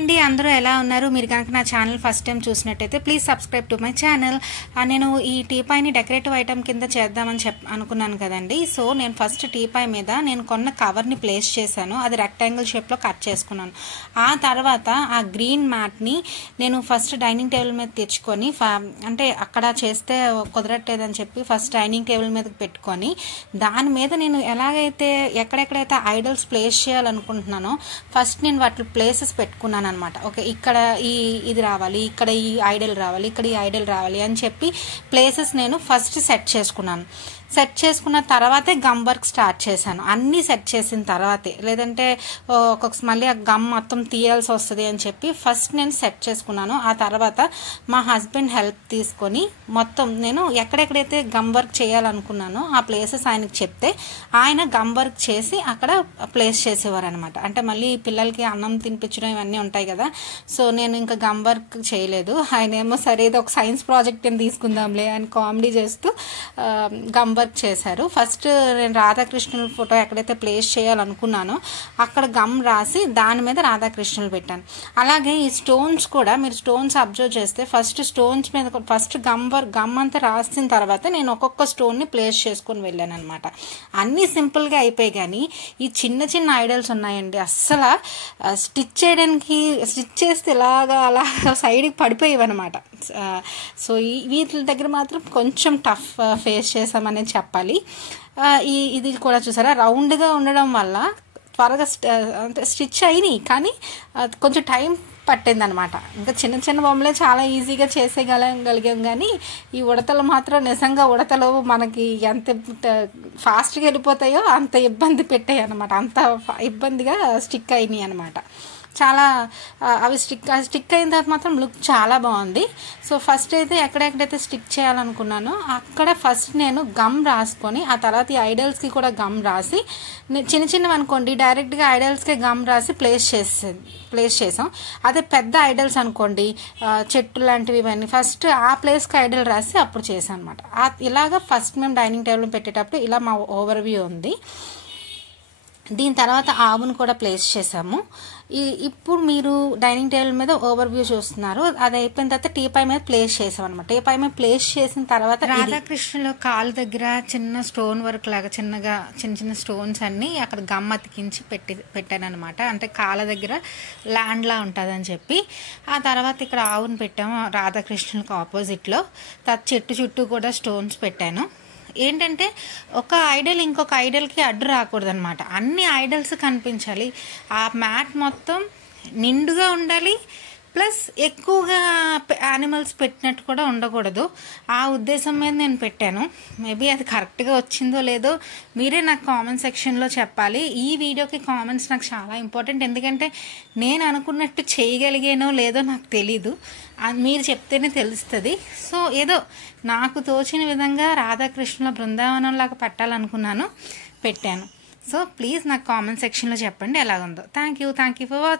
అండి అందరూ ఎలా ఉన్నారు? మీరు కనుక నా ఛానల్ ఫస్ట్ టైం చూసినట్టయితే please subscribe to my channel. నేను ఈ టీపాయ్ని డెకరేటివ్ ఐటమ్ కింద చేద్దామని అనుకున్నాను కదండి. సో నేను ఫస్ట్ టీపాయ్ మీద నేను కొన్న కవర్ని ప్లేస్ చేశాను. అది రెక్టాంగిల్ షేప్లో కట్ చేసుకున్నాను. ఆ తర్వాత ఆ గ్రీన్ మ్యాట్ని నేను ఫస్ట్ డైనింగ్ టేబుల్ మీద తెచ్చుకొని అంటే అక్కడ చేస్తే కుదరట్లేదని చెప్పి ఫస్ట్ డైనింగ్ టేబుల్ మీదకి పెట్టుకొని దాని మీద నేను ఎలాగైతే ఎక్కడెక్కడైతే ఐడల్స్ ప్లేస్ చేయాలనుకుంటున్నానో ఫస్ట్ నేను వాటి ప్లేసెస్ పెట్టుకున్నాను అనమాట. ఓకే, ఇక్కడ ఇది రావాలి, ఇక్కడ ఈ ఐడల్ రావాలి, ఇక్కడ ఈ ఐడల్ రావాలి అని చెప్పి ప్లేసెస్ నేను ఫస్ట్ సెట్ చేసుకున్నాను. సెట్ చేసుకున్న తర్వాతే గమ్ వర్క్ స్టార్ట్ చేశాను. అన్నీ సెట్ చేసిన తర్వాతే, లేదంటే మళ్ళీ ఆ గమ్ మొత్తం తీయాల్సి వస్తుంది అని చెప్పి ఫస్ట్ నేను సెట్ చేసుకున్నాను. ఆ తర్వాత మా హస్బెండ్ హెల్ప్ తీసుకొని మొత్తం నేను ఎక్కడెక్కడైతే గమ్ వర్క్ చేయాలనుకున్నానో ఆ ప్లేసెస్ ఆయనకు చెప్తే ఆయన గమ్ వర్క్ చేసి అక్కడ ప్లేస్ చేసేవారు అనమాట. అంటే మళ్ళీ పిల్లలకి అన్నం తినిపించడం ఇవన్నీ ఉంటాయి కదా. సో నేను ఇంకా గమ్ వర్క్ చేయలేదు. ఆయన ఏమో సరే ఏదో ఒక సైన్స్ ప్రాజెక్ట్ అని తీసుకుందాంలే అని కామెడీ చేస్తూ గమ్ వర్క్ చేశారు. ఫస్ట్ నేను రాధాకృష్ణుల ఫోటో ఎక్కడైతే ప్లేస్ చేయాలనుకున్నానో అక్కడ గమ్ రాసి దాని మీద రాధాకృష్ణులు పెట్టాను. అలాగే ఈ స్టోన్స్ కూడా మీరు స్టోన్స్ అబ్జర్వ్ చేస్తే ఫస్ట్ స్టోన్స్ మీద ఫస్ట్ గమ్ అంతా రాసిన తర్వాత నేను ఒక్కొక్క స్టోన్ని ప్లేస్ చేసుకొని వెళ్ళాను అనమాట. అన్నీ సింపుల్గా అయిపోయి, కానీ ఈ చిన్న చిన్న ఐడల్స్ ఉన్నాయండి, అస్సలు స్టిచ్ చేస్తే ఇలాగా అలా సైడ్కి పడిపోయేవి అనమాట. సో వీటి దగ్గర మాత్రం కొంచెం టఫ్ ఫేస్ చేసామని చెప్పాలి. ఇది కూడా చూసారా, రౌండ్గా ఉండడం వల్ల త్వరగా అంటే స్టిచ్ అయినాయి, కానీ కొంచెం టైం పట్టింది అనమాట. ఇంకా చిన్న చిన్న బొమ్మలే చాలా ఈజీగా చేసేయగలిగాం, కానీ ఈ ఉడతలు మాత్రం నిజంగా ఉడతలు మనకి ఎంత ఫాస్ట్గా వెళ్ళిపోతాయో అంత ఇబ్బంది పెట్టాయి అనమాట. అంత ఇబ్బందిగా స్టిక్ అయినాయి అనమాట. చాలా అవి స్టిక్ అయిన తర్వాత మాత్రం లుక్ చాలా బాగుంది. సో ఫస్ట్ అయితే ఎక్కడెక్కడైతే స్టిక్ చేయాలనుకున్నానో అక్కడ ఫస్ట్ నేను గమ్ రాసుకొని ఆ తర్వాత ఈ ఐడల్స్కి కూడా గమ్ రాసి, చిన్న చిన్నవి అనుకోండి డైరెక్ట్గా ఐడల్స్కే గమ్ రాసి ప్లేస్ చేసాం. అదే పెద్ద ఐడల్స్ అనుకోండి చెట్టు లాంటివి ఇవన్నీ ఫస్ట్ ఆ ప్లేస్కి ఐడల్ రాసి అప్పుడు చేసాం అనమాట. ఇలాగా ఫస్ట్ మేము డైనింగ్ టేబుల్ పెట్టేటప్పుడు ఇలా మా ఓవర్ వ్యూ ఉంది. దీని తర్వాత ఆవును కూడా ప్లేస్ చేసాము. ఇప్పుడు మీరు డైనింగ్ టేబుల్ మీద ఓవర్ వ్యూ చూస్తున్నారు. అది అయిపోయిన తర్వాత టీపాయ్ మీద ప్లేస్ చేసాం అనమాట. టీపాయ్ మీద ప్లేస్ చేసిన తర్వాత రాధాకృష్ణుల కాలు దగ్గర చిన్న స్టోన్ వర్క్ లాగా చిన్న చిన్న స్టోన్స్ అన్ని అక్కడ గమ్ అతికించి పెట్టాను అనమాట. అంటే కాళ్ళ దగ్గర ల్యాండ్ లా ఉంటుందని చెప్పి. ఆ తర్వాత ఇక్కడ ఆవును పెట్టాము రాధాకృష్ణులకు ఆపోజిట్లో. చెట్టు చుట్టూ కూడా స్టోన్స్ పెట్టాను. ఏంటంటే ఒక ఐడల్ ఇంకొక ఐడల్కి అడ్డు రాకూడదు అనమాట. అన్ని ఐడల్స్ కనిపించాలి, ఆ మ్యాట్ మొత్తం నిండుగా ఉండాలి, ప్లస్ ఎక్కువగా యానిమల్స్ పెట్టినట్టు కూడా ఉండకూడదు. ఆ ఉద్దేశం మీద నేను పెట్టాను. మేబీ అది కరెక్ట్గా వచ్చిందో లేదో మీరే నాకు కామెంట్ సెక్షన్లో చెప్పాలి. ఈ వీడియోకి కామెంట్స్ నాకు చాలా ఇంపార్టెంట్, ఎందుకంటే నేను అనుకున్నట్టు చేయగలిగానో లేదో నాకు తెలీదు, మీరు చెప్తేనే తెలుస్తుంది. సో ఏదో నాకు తోచిన విధంగా రాధాకృష్ణుల బృందావనంలాగా పెట్టాలనుకున్నాను, పెట్టాను. సో ప్లీజ్ నాకు కామెంట్ సెక్షన్లో చెప్పండి ఎలాగుందో. Thank you for watching.